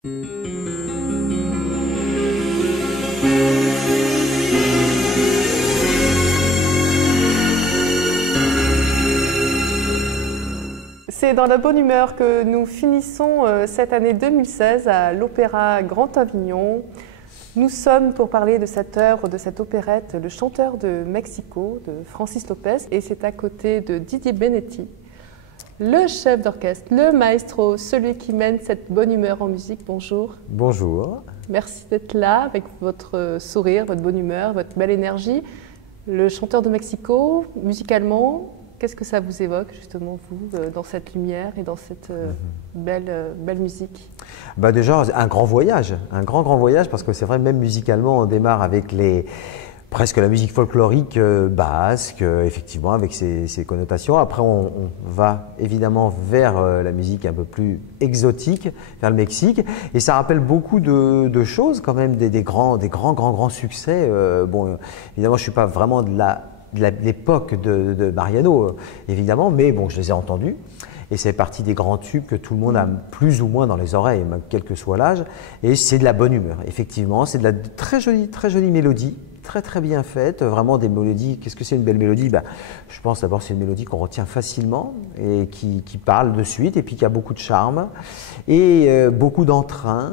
C'est dans la bonne humeur que nous finissons cette année 2016 à l'Opéra Grand Avignon. Nous sommes pour parler de cette œuvre, de cette opérette, Le Chanteur de Mexico de Francis Lopez, et c'est à côté de Didier Benetti, le chef d'orchestre, le maestro, celui qui mène cette bonne humeur en musique. Bonjour. Bonjour. Merci d'être là avec votre sourire, votre bonne humeur, votre belle énergie. Le Chanteur de Mexico, musicalement, qu'est-ce que ça vous évoque justement, vous, dans cette lumière et dans cette belle musique? Déjà, un grand voyage, un grand voyage, parce que c'est vrai, même musicalement, on démarre avec presque la musique folklorique basque, effectivement, avec ses connotations. Après, on va évidemment vers la musique un peu plus exotique, vers le Mexique. Et ça rappelle beaucoup de choses, quand même, des grands succès. Bon, évidemment, je ne suis pas vraiment de l'époque de Mariano, évidemment, mais bon, je les ai entendus. Et c'est partie des grands tubes que tout le monde a plus ou moins dans les oreilles, quel que soit l'âge. Et c'est de la bonne humeur, effectivement. C'est de la très jolie mélodie, très bien faite. Vraiment des mélodies. Qu'est-ce que c'est une belle mélodie? Je pense d'abord c'est une mélodie qu'on retient facilement et qui parle de suite, et puis qui a beaucoup de charme et beaucoup d'entrain,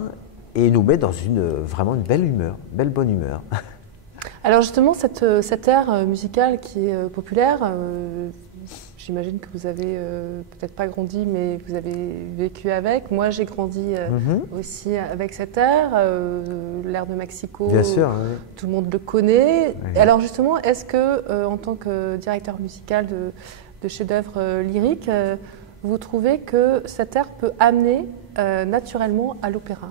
et nous met dans vraiment une belle humeur, bonne humeur. Alors justement, cette ère musicale qui est populaire, j'imagine que vous avez peut-être pas grandi, mais vous avez vécu avec. Moi, j'ai grandi aussi avec cette ère, l'ère de Mexico. Bien sûr, oui. Tout le monde le connaît. Oui. Alors justement, est-ce que, en tant que directeur musical de chefs-d'œuvre lyriques, vous trouvez que cette ère peut amener naturellement à l'opéra?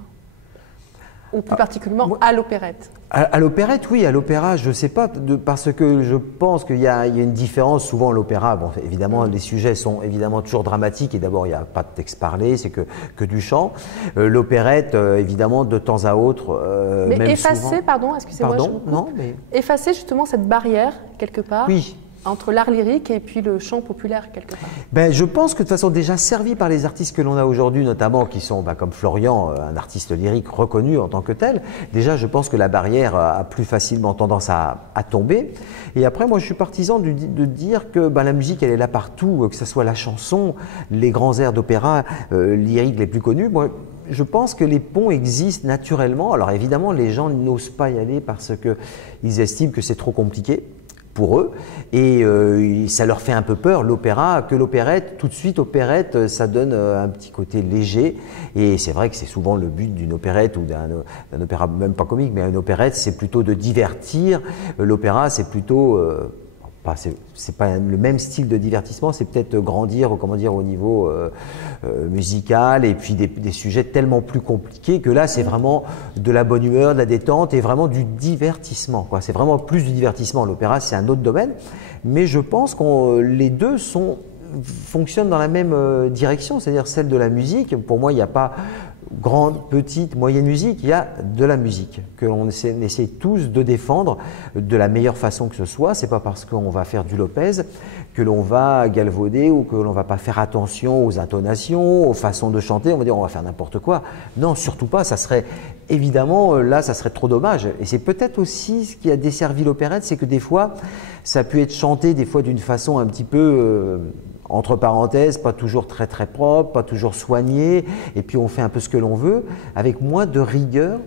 Ou plus particulièrement à l'opérette? À l'opérette, oui. À l'opéra, je ne sais pas, parce que je pense qu'il y a une différence. Souvent, l'opéra, bon, évidemment, les sujets sont évidemment toujours dramatiques. Et d'abord, il n'y a pas de texte parlé, c'est que du chant. L'opérette, évidemment, de temps à autre. Mais même effacer, souvent... pardon, excusez-moi. Pardon, non, mais... Effacer justement cette barrière, quelque part. Oui. Entre l'art lyrique et puis le chant populaire, quelque part. Je pense que de toute façon, déjà servi par les artistes que l'on a aujourd'hui, notamment qui sont comme Florian, un artiste lyrique reconnu en tant que tel, déjà je pense que la barrière a plus facilement tendance à tomber. Et après, moi je suis partisan de dire que la musique elle est là partout, que ce soit la chanson, les grands airs d'opéra lyriques les plus connus. Moi, je pense que les ponts existent naturellement. Alors évidemment, les gens n'osent pas y aller parce qu'ils estiment que c'est trop compliqué pour eux, et ça leur fait un peu peur, l'opéra, que l'opérette, tout de suite, opérette, ça donne un petit côté léger, et c'est vrai que c'est souvent le but d'une opérette ou d'un opéra, même pas comique, mais une opérette, c'est plutôt de divertir. L'opéra, c'est plutôt... c'est pas le même style de divertissement, c'est peut-être grandir, comment dire, au niveau musical, et puis des sujets tellement plus compliqués que là, c'est vraiment de la bonne humeur, de la détente et vraiment du divertissement, quoi. C'est vraiment plus du divertissement. L'opéra, c'est un autre domaine, mais je pense que les deux fonctionnent dans la même direction, c'est-à-dire celle de la musique. Pour moi, il n'y a pas grande, petite, moyenne musique, il y a de la musique que l'on essaie tous de défendre de la meilleure façon que ce soit. C'est pas parce qu'on va faire du Lopez que l'on va galvauder ou que l'on va pas faire attention aux intonations, aux façons de chanter. On va dire on va faire n'importe quoi. Non, surtout pas. Ça serait évidemment là, ça serait trop dommage. Et c'est peut-être aussi ce qui a desservi l'opérette, c'est que des fois, ça a pu être chanté des fois d'une façon un petit peu entre parenthèses, pas toujours très propre, pas toujours soigné, et puis on fait un peu ce que l'on veut, avec moins de rigueur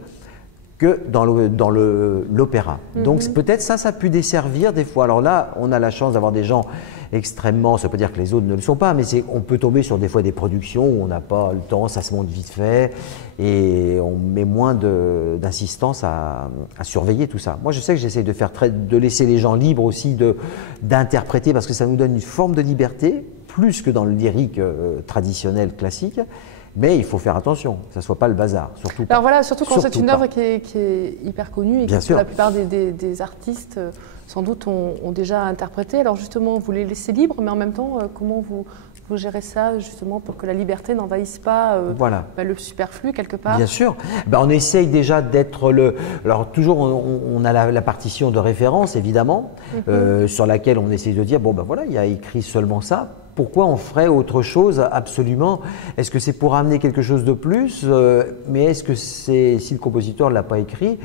que dans l'opéra. Donc peut-être ça a pu desservir des fois. Alors là, on a la chance d'avoir des gens extrêmement, ça ne veut pas dire que les autres ne le sont pas, mais on peut tomber sur des fois des productions où on n'a pas le temps, ça se monte vite fait, et on met moins d'insistance à surveiller tout ça. Moi, je sais que j'essaie de laisser les gens libres aussi d'interpréter, parce que ça nous donne une forme de liberté, plus que dans le lyrique traditionnel classique. Mais il faut faire attention, que ça ne soit pas le bazar, surtout pas. Alors voilà, surtout quand c'est une œuvre qui est hyper connue et que la plupart des artistes, sans doute, ont déjà interprété. Alors justement, vous les laissez libres, mais en même temps, comment vous gérez ça justement pour que la liberté n'envahisse pas le superflu quelque part? Bien sûr. On essaye déjà d'être Alors toujours, on a la partition de référence, évidemment, sur laquelle on essaye de dire, il y a écrit seulement ça. pourquoi on ferait autre chose absolument? Est-ce que c'est pour amener quelque chose de plus? Mais est-ce que c'est, si le compositeur ne l'a pas écrit,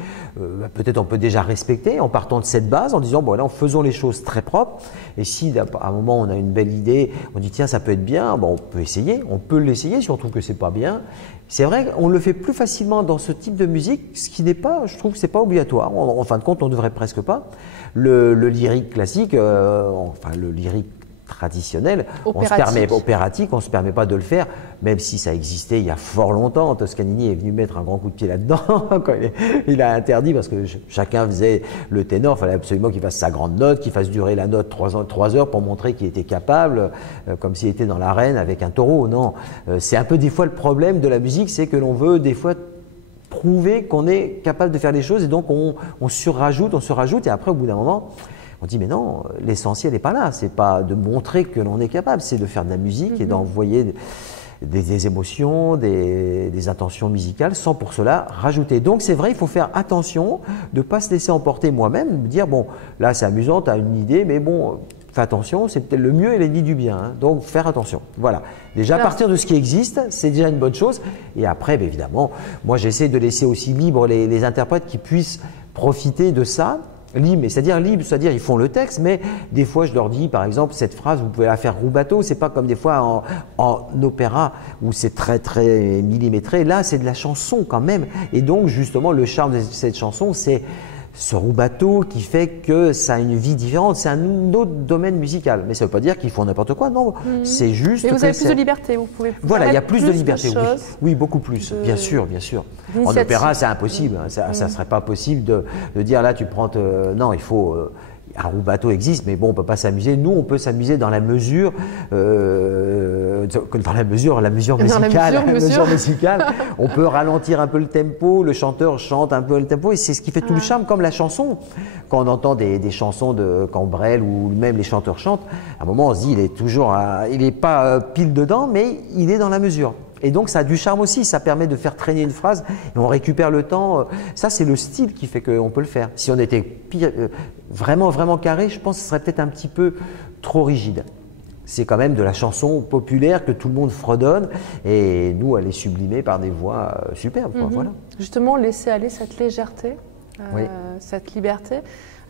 peut-être on peut déjà respecter en partant de cette base, en disant, bon là, faisons les choses très propres. Et si à un moment on a une belle idée, on dit, tiens, ça peut être bien, bon, on peut essayer, on peut l'essayer si on trouve que c'est pas bien. C'est vrai qu'on le fait plus facilement dans ce type de musique, ce qui n'est pas, je trouve que c'est pas obligatoire. En fin de compte, on ne devrait presque pas. Le lyrique classique, enfin le lyrique traditionnel, opératique, on ne se permet pas de le faire, même si ça existait il y a fort longtemps. Toscanini est venu mettre un grand coup de pied là-dedans, quand il a interdit, parce que chacun faisait le ténor, il fallait absolument qu'il fasse sa grande note, qu'il fasse durer la note 3 heures pour montrer qu'il était capable, comme s'il était dans l'arène avec un taureau. Non, c'est un peu des fois le problème de la musique, c'est que l'on veut des fois prouver qu'on est capable de faire les choses, et donc on se rajoute, et après au bout d'un moment, on dit mais non, l'essentiel n'est pas là, c'est pas de montrer que l'on est capable, c'est de faire de la musique et d'envoyer des émotions, des intentions musicales, sans pour cela rajouter. Donc c'est vrai, il faut faire attention de ne pas se laisser emporter moi-même, de dire bon, là c'est amusant, tu as une idée, mais bon, fais attention, c'est peut-être le mieux et l'ennemi du bien, hein, donc faire attention. Voilà, déjà à partir de ce qui existe, c'est déjà une bonne chose, et après, bien évidemment, moi j'essaie de laisser aussi libre les interprètes qui puissent profiter de ça. Libre, c'est-à-dire ils font le texte, mais des fois je leur dis, par exemple, cette phrase, vous pouvez la faire rubato, c'est pas comme des fois en opéra où c'est très très millimétré, là c'est de la chanson quand même, et donc justement le charme de cette chanson, c'est ce rubato qui fait que ça a une vie différente, c'est un autre domaine musical, mais ça ne veut pas dire qu'ils font n'importe quoi, non, c'est juste. Et vous avez plus de liberté, vous pouvez. Voilà, il y a plus de liberté, oui, beaucoup plus, bien sûr, bien sûr. En opéra, c'est impossible, ça ne serait pas possible de dire là, tu prends, non, il faut. Un rubato existe, mais bon, on ne peut pas s'amuser. Nous, on peut s'amuser dans la mesure, la mesure musicale. On peut ralentir un peu le tempo, le chanteur chante un peu le tempo, et c'est ce qui fait tout le charme, comme la chanson. Quand on entend des chansons de Cambrel ou même les chanteurs chantent, à un moment, on se dit, il n'est pas pile dedans, mais il est dans la mesure. Et donc ça a du charme aussi, ça permet de faire traîner une phrase et on récupère le temps. Ça c'est le style qui fait qu'on peut le faire. Si on était vraiment carré, je pense que ce serait peut-être un petit peu trop rigide. C'est quand même de la chanson populaire que tout le monde fredonne et nous elle est sublimée par des voix superbes. Voilà. Justement, laisser aller cette légèreté, cette liberté.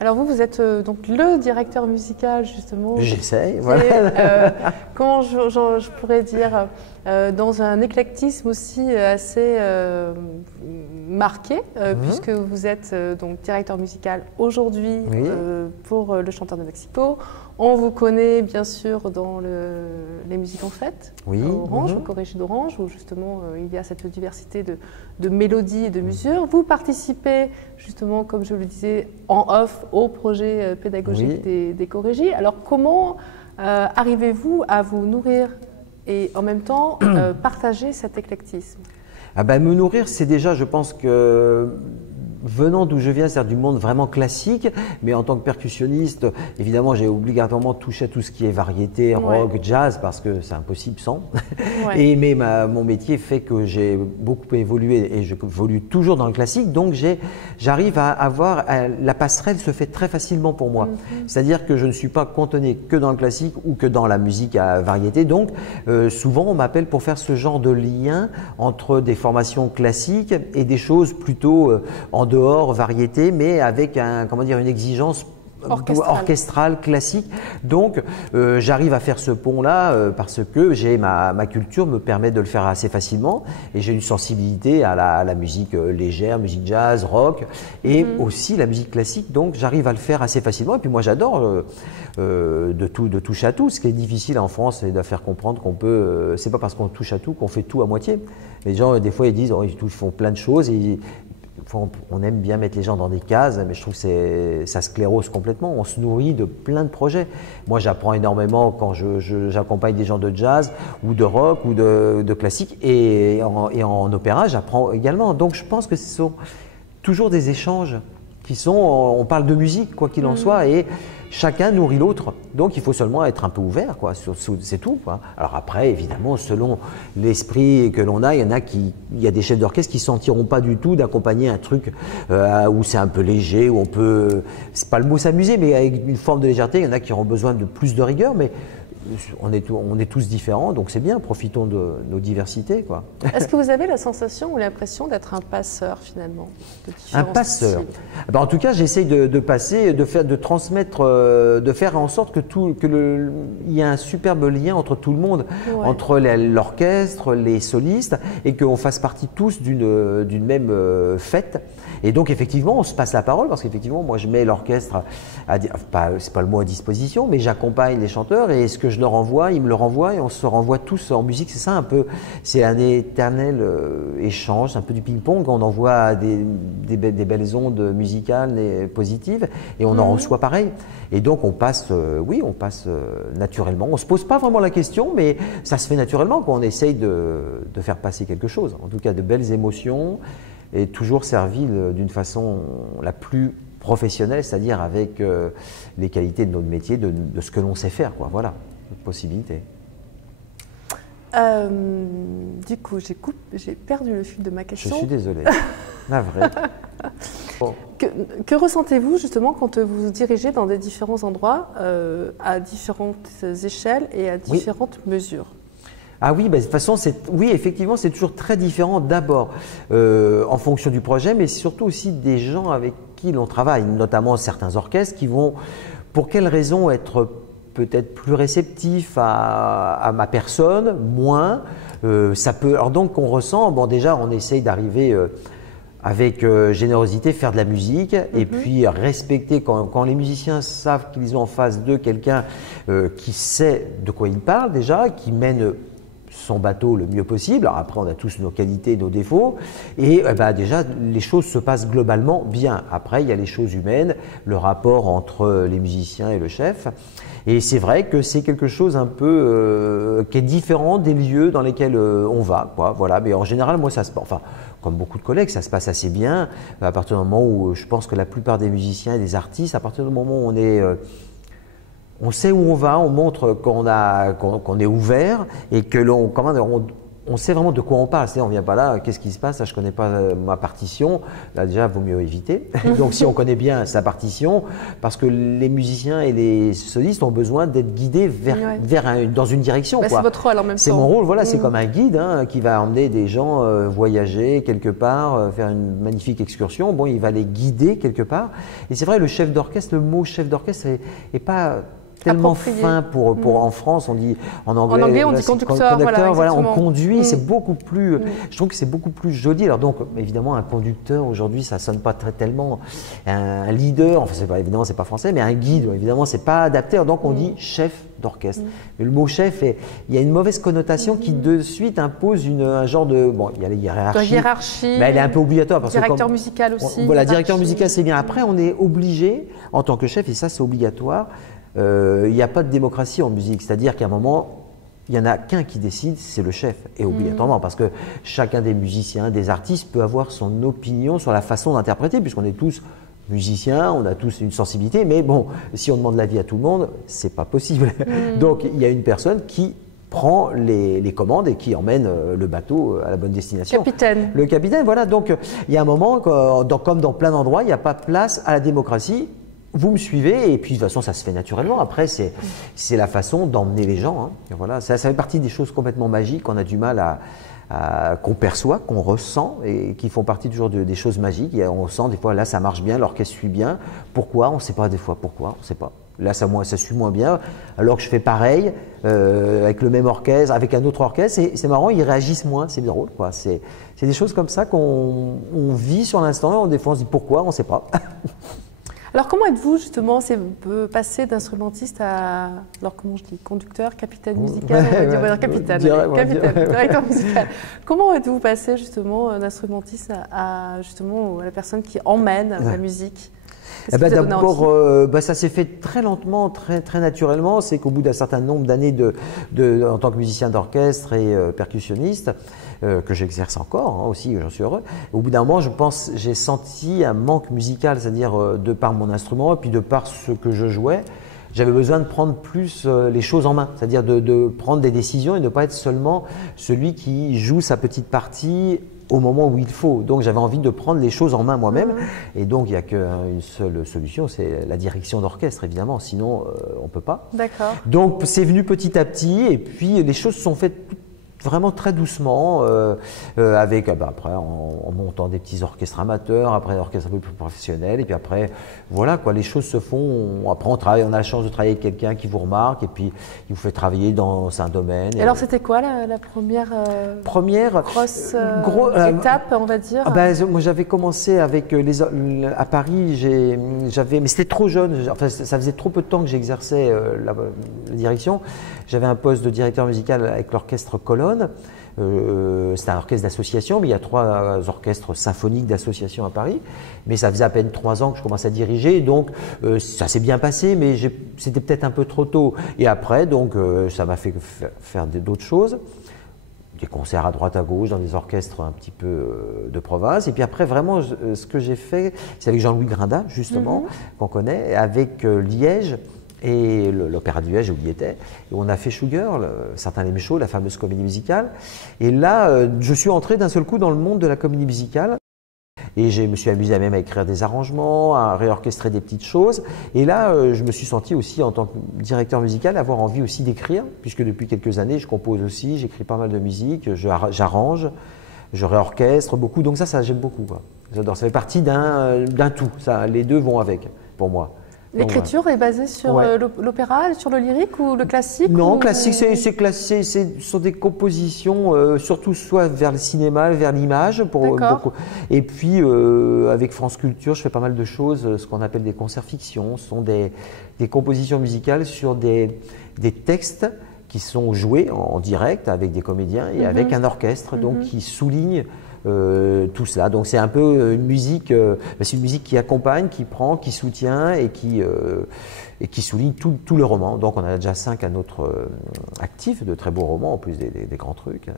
Alors vous êtes donc le directeur musical justement. J'essaye, voilà. Comment je pourrais dire, dans un éclectisme aussi assez marqué, puisque vous êtes donc directeur musical aujourd'hui pour le Chanteur de Mexico. On vous connaît bien sûr dans les musiques en fête, Orange, au Corrégie d'Orange, où justement il y a cette diversité de mélodies et de mesures. Vous participez justement, comme je le disais, en off au projet pédagogique des Corrégies. Alors comment arrivez-vous à vous nourrir et en même temps partager cet éclectisme? Me nourrir, c'est déjà, je pense que venant d'où je viens, c'est-à-dire du monde vraiment classique, mais en tant que percussionniste, évidemment, j'ai obligatoirement touché à tout ce qui est variété, rock, jazz, parce que c'est impossible sans. Mais mon métier fait que j'ai beaucoup évolué et j'évolue toujours dans le classique, donc j'arrive à avoir, la passerelle se fait très facilement pour moi. C'est-à-dire que je ne suis pas cantonné que dans le classique ou que dans la musique à variété, donc souvent on m'appelle pour faire ce genre de lien entre des formations classiques et des choses plutôt en dehors, variété, mais avec une exigence orchestrale, classique. Donc, j'arrive à faire ce pont-là parce que ma culture me permet de le faire assez facilement et j'ai une sensibilité à la musique légère, musique jazz, rock et aussi la musique classique. Donc, j'arrive à le faire assez facilement. Et puis, moi, j'adore de touche à tout. Ce qui est difficile en France, c'est de faire comprendre qu'on peut. C'est pas parce qu'on touche à tout qu'on fait tout à moitié. Les gens, des fois, ils disent ils font plein de choses et on aime bien mettre les gens dans des cases, mais je trouve que ça sclérose complètement. On se nourrit de plein de projets. Moi, j'apprends énormément quand j'accompagne des gens de jazz ou de rock ou de classique. Et en opéra, j'apprends également. Donc, je pense que ce sont toujours des échanges qui sont… On parle de musique, quoi qu'il en soit, et chacun nourrit l'autre. Donc, il faut seulement être un peu ouvert, quoi. C'est tout, quoi. Alors après, évidemment, selon l'esprit que l'on a, il y a des chefs d'orchestre qui ne sentiront pas du tout d'accompagner un truc où c'est un peu léger, où on peut… C'est pas le mot s'amuser, mais avec une forme de légèreté. Il y en a qui auront besoin de plus de rigueur, mais on est tous différents, donc c'est bien, profitons de nos diversités, quoi. Est-ce que vous avez la sensation ou l'impression d'être un passeur finalement de Un passeur. Ben, en tout cas, j'essaye de passer, de transmettre, de faire en sorte il y ait un superbe lien entre tout le monde, Ouais. entre l'orchestre, les solistes, et qu'on fasse partie tous d'une même fête. Et donc effectivement, on se passe la parole parce qu'effectivement, moi je mets l'orchestre, c'est pas le mot à disposition, mais j'accompagne les chanteurs et ce que je leur envoie, ils me le renvoient et on se renvoie tous en musique. C'est ça un peu, c'est un éternel échange, c'est un peu du ping-pong. On envoie des belles ondes musicales et positives et on en reçoit pareil. Et donc on passe, naturellement. On se pose pas vraiment la question, mais ça se fait naturellement quand on essaye de faire passer quelque chose. En tout cas, de belles émotions. Et toujours servi d'une façon la plus professionnelle, c'est-à-dire avec les qualités de notre métier, de ce que l'on sait faire, quoi. Voilà, possibilité. Du coup, j'ai perdu le fil de ma question. Je suis désolé, navré. Bon. Que ressentez-vous justement quand vous vous dirigez dans des différents endroits, à différentes échelles et à différentes mesures? Ah oui, bah, de toute façon, oui, effectivement, c'est toujours très différent d'abord en fonction du projet, mais surtout aussi des gens avec qui l'on travaille, notamment certains orchestres qui vont, pour quelles raisons, être peut-être plus réceptifs à ma personne, moins. Ça peut, alors donc, on ressent, bon déjà, on essaye d'arriver avec générosité, faire de la musique et puis respecter quand les musiciens savent qu'ils ont en face d'eux quelqu'un qui sait de quoi il parle déjà, qui mène son bateau le mieux possible. Alors après, on a tous nos qualités, nos défauts. Et déjà, les choses se passent globalement bien. Après, il y a les choses humaines, le rapport entre les musiciens et le chef. Et c'est vrai que c'est quelque chose un peu qui est différent des lieux dans lesquels on va, quoi. Voilà. Mais en général, moi, ça se passe, enfin, comme beaucoup de collègues, ça se passe assez bien. À partir du moment où je pense que la plupart des musiciens et des artistes, à partir du moment où on sait où on va, on montre qu'on est ouvert et que on sait vraiment de quoi on parle. C'est-à-dire, on ne vient pas là, qu'est-ce qui se passe, là, je ne connais pas ma partition. Là, déjà, il vaut mieux éviter. Donc, si on connaît bien sa partition, parce que les musiciens et les solistes ont besoin d'être guidés dans une direction. C'est votre rôle en même temps. C'est mon rôle, voilà, c'est comme un guide qui va emmener des gens voyager quelque part, faire une magnifique excursion. Bon, il va les guider quelque part. Et c'est vrai, le chef d'orchestre, le mot chef d'orchestre n'est pas tellement fin pour en France, on dit en anglais on dit conducteur, voilà, on conduit, c'est beaucoup plus je trouve que c'est beaucoup plus joli. Alors donc évidemment un conducteur aujourd'hui ça sonne pas tellement un leader, enfin évidemment c'est pas français, mais un guide évidemment c'est pas adapté. Alors, donc on dit chef d'orchestre. Mais le mot chef, il y a une mauvaise connotation qui de suite impose un genre de il y a la hiérarchie, mais elle est un peu obligatoire parce directeur musical aussi. Voilà, directeur musical c'est bien. Après on est obligé en tant que chef, et ça c'est obligatoire. Il n'y a pas de démocratie en musique, c'est-à-dire qu'à un moment, il n'y en a qu'un qui décide, c'est le chef, et obligatoirement, parce que chacun des musiciens, des artistes peut avoir son opinion sur la façon d'interpréter, puisqu'on est tous musiciens, on a tous une sensibilité, mais bon, si on demande l'avis à tout le monde, c'est pas possible. Donc il y a une personne qui prend les commandes et qui emmène le bateau à la bonne destination. Capitaine. Le capitaine, voilà. Donc il y a un moment, comme dans plein d'endroits, il n'y a pas place à la démocratie. Vous me suivez et puis de toute façon ça se fait naturellement. Après c'est la façon d'emmener les gens. Voilà, ça fait partie des choses complètement magiques qu'on a du mal qu'on perçoit, qu'on ressent et qui font partie toujours des choses magiques. On sent des fois là ça marche bien, l'orchestre suit bien. Pourquoi? On ne sait pas des fois pourquoi, on ne sait pas. Là ça suit moins bien alors que je fais pareil avec le même orchestre, avec un autre orchestre et c'est marrant, ils réagissent moins, c'est drôle quoi. C'est des choses comme ça qu'on vit sur l'instant et des fois on se dit pourquoi, on ne sait pas. Alors comment êtes-vous justement passé d'instrumentiste à, alors comment je dis, conducteur, capitaine musical, on va dire capitaine, directeur musical. Comment êtes-vous passé justement d'instrumentiste à justement à la personne qui emmène la musique? D'abord, ça s'est fait très lentement, très naturellement. C'est qu'au bout d'un certain nombre d'années en tant que musicien d'orchestre et percussionniste, que j'exerce encore aussi, j'en suis heureux. Au bout d'un moment, je pense, j'ai senti un manque musical, c'est-à-dire de par mon instrument et puis de par ce que je jouais. J'avais besoin de prendre plus les choses en main, c'est-à-dire de prendre des décisions et de ne pas être seulement celui qui joue sa petite partie au moment où il faut. Donc j'avais envie de prendre les choses en main moi-même. Et donc il n'y a qu'une seule solution, c'est la direction d'orchestre, évidemment. Sinon, on ne peut pas. D'accord. Donc c'est venu petit à petit. Et puis les choses se sont faites vraiment très doucement, avec après en montant des petits orchestres amateurs, après un orchestre un peu plus professionnel, et puis après, voilà quoi, les choses se font. Après on travaille, on a la chance de travailler avec quelqu'un qui vous remarque, et puis il vous fait travailler dans un domaine. Et alors c'était quoi la première grosse étape, on va dire? Moi j'avais commencé avec à Paris, mais c'était trop jeune, enfin, ça faisait trop peu de temps que j'exerçais la direction. J'avais un poste de directeur musical avec l'orchestre Colonne. C'est un orchestre d'association, mais il y a 3 orchestres symphoniques d'association à Paris. Mais ça faisait à peine 3 ans que je commençais à diriger, donc ça s'est bien passé, mais c'était peut-être un peu trop tôt. Et après, donc, ça m'a fait faire d'autres choses, des concerts à droite à gauche dans des orchestres un petit peu de province. Et puis après, vraiment, ce que j'ai fait, c'est avec Jean-Louis Grindin, justement, qu'on connaît, avec Liège. Et l'Opéra de Liège où il y était. Et on a fait Showgirl, Certain les Méchaux, la fameuse comédie musicale. Et là, je suis entré d'un seul coup dans le monde de la comédie musicale. Et je me suis amusé même à écrire des arrangements, à réorchestrer des petites choses. Et là, je me suis senti aussi, en tant que directeur musical, avoir envie aussi d'écrire, puisque depuis quelques années, je compose aussi, j'écris pas mal de musique, j'arrange, je réorchestre beaucoup. Donc ça j'aime beaucoup, quoi. J'adore. Ça fait partie d'un tout. Ça, les deux vont avec, pour moi. L'écriture est basée sur l'opéra, sur le lyrique ou le classique? Non, classique, ce sont des compositions, surtout soit vers le cinéma, vers l'image. Et puis, avec France Culture, je fais pas mal de choses, ce qu'on appelle des concerts fiction. Ce sont des compositions musicales sur des textes qui sont joués en direct avec des comédiens et avec un orchestre, donc qui souligne tout cela. Donc c'est un peu une musique, c'est une musique qui accompagne, qui prend, qui soutient et qui souligne tout le roman. Donc on a déjà 5 à notre actif, de très beaux romans, en plus des grands trucs.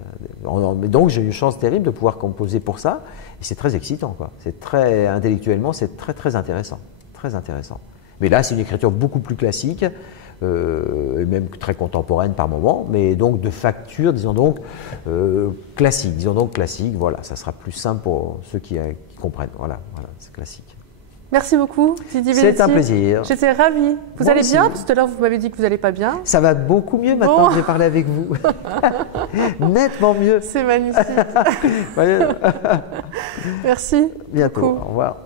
Donc j'ai eu une chance terrible de pouvoir composer pour ça, et c'est très excitant, quoi. C'est très intellectuellement, c'est très très intéressant, très intéressant. Mais là c'est une écriture beaucoup plus classique. Et même très contemporaine par moment, mais donc de facture, disons donc classique, voilà, ça sera plus simple pour ceux qui comprennent, voilà, c'est classique. Merci beaucoup, Didier C'est un plaisir. J'étais ravie. Vous allez bien? Tout à l'heure, vous m'avez dit que vous n'allez pas bien. Ça va beaucoup mieux maintenant que j'ai parlé avec vous. Nettement mieux. C'est magnifique. Merci. Bientôt, au revoir.